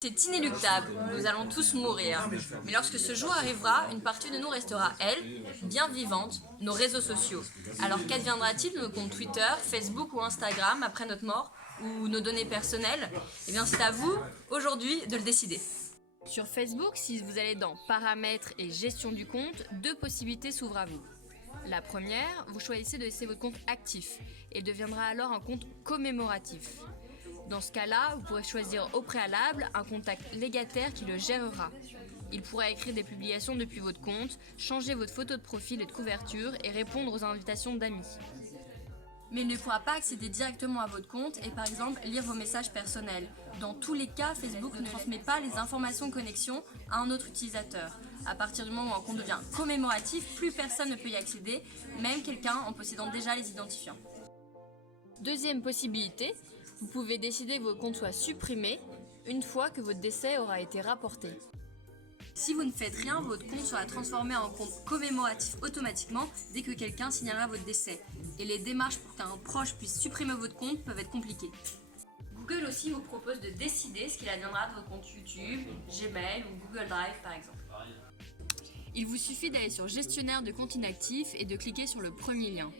C'est inéluctable, nous allons tous mourir. Mais lorsque ce jour arrivera, une partie de nous restera, elle, bien vivante, nos réseaux sociaux. Alors qu'adviendra-t-il de nos comptes Twitter, Facebook ou Instagram après notre mort, ou nos données personnelles? Eh bien c'est à vous, aujourd'hui, de le décider. Sur Facebook, si vous allez dans Paramètres et Gestion du compte, deux possibilités s'ouvrent à vous. La première, vous choisissez de laisser votre compte actif et il deviendra alors un compte commémoratif. Dans ce cas-là, vous pourrez choisir au préalable un contact légataire qui le gérera. Il pourra écrire des publications depuis votre compte, changer votre photo de profil et de couverture et répondre aux invitations d'amis. Mais il ne pourra pas accéder directement à votre compte et par exemple lire vos messages personnels. Dans tous les cas, Facebook ne transmet pas les informations de connexion à un autre utilisateur. À partir du moment où un compte devient commémoratif, plus personne ne peut y accéder, même quelqu'un en possédant déjà les identifiants. Deuxième possibilité, vous pouvez décider que votre compte soit supprimé une fois que votre décès aura été rapporté. Si vous ne faites rien, votre compte sera transformé en compte commémoratif automatiquement dès que quelqu'un signalera votre décès. Et les démarches pour qu'un proche puisse supprimer votre compte peuvent être compliquées. Google aussi vous propose de décider ce qu'il adviendra de vos comptes YouTube, Gmail ou Google Drive par exemple. Il vous suffit d'aller sur Gestionnaire de comptes inactifs et de cliquer sur le premier lien.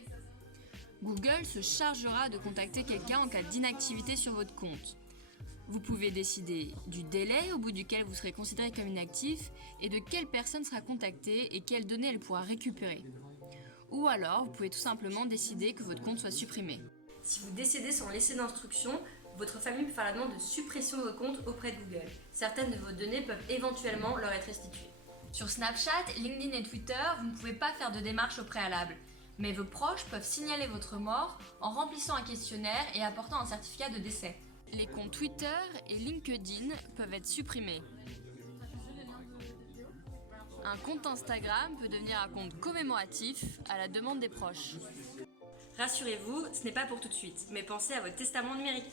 Google se chargera de contacter quelqu'un en cas d'inactivité sur votre compte. Vous pouvez décider du délai au bout duquel vous serez considéré comme inactif et de quelle personne sera contactée et quelles données elle pourra récupérer. Ou alors, vous pouvez tout simplement décider que votre compte soit supprimé. Si vous décédez sans laisser d'instruction, votre famille peut faire la demande de suppression de votre compte auprès de Google. Certaines de vos données peuvent éventuellement leur être restituées. Sur Snapchat, LinkedIn et Twitter, vous ne pouvez pas faire de démarche au préalable. Mais vos proches peuvent signaler votre mort en remplissant un questionnaire et apportant un certificat de décès. Les comptes Twitter et LinkedIn peuvent être supprimés. Un compte Instagram peut devenir un compte commémoratif à la demande des proches. Rassurez-vous, ce n'est pas pour tout de suite, mais pensez à votre testament numérique.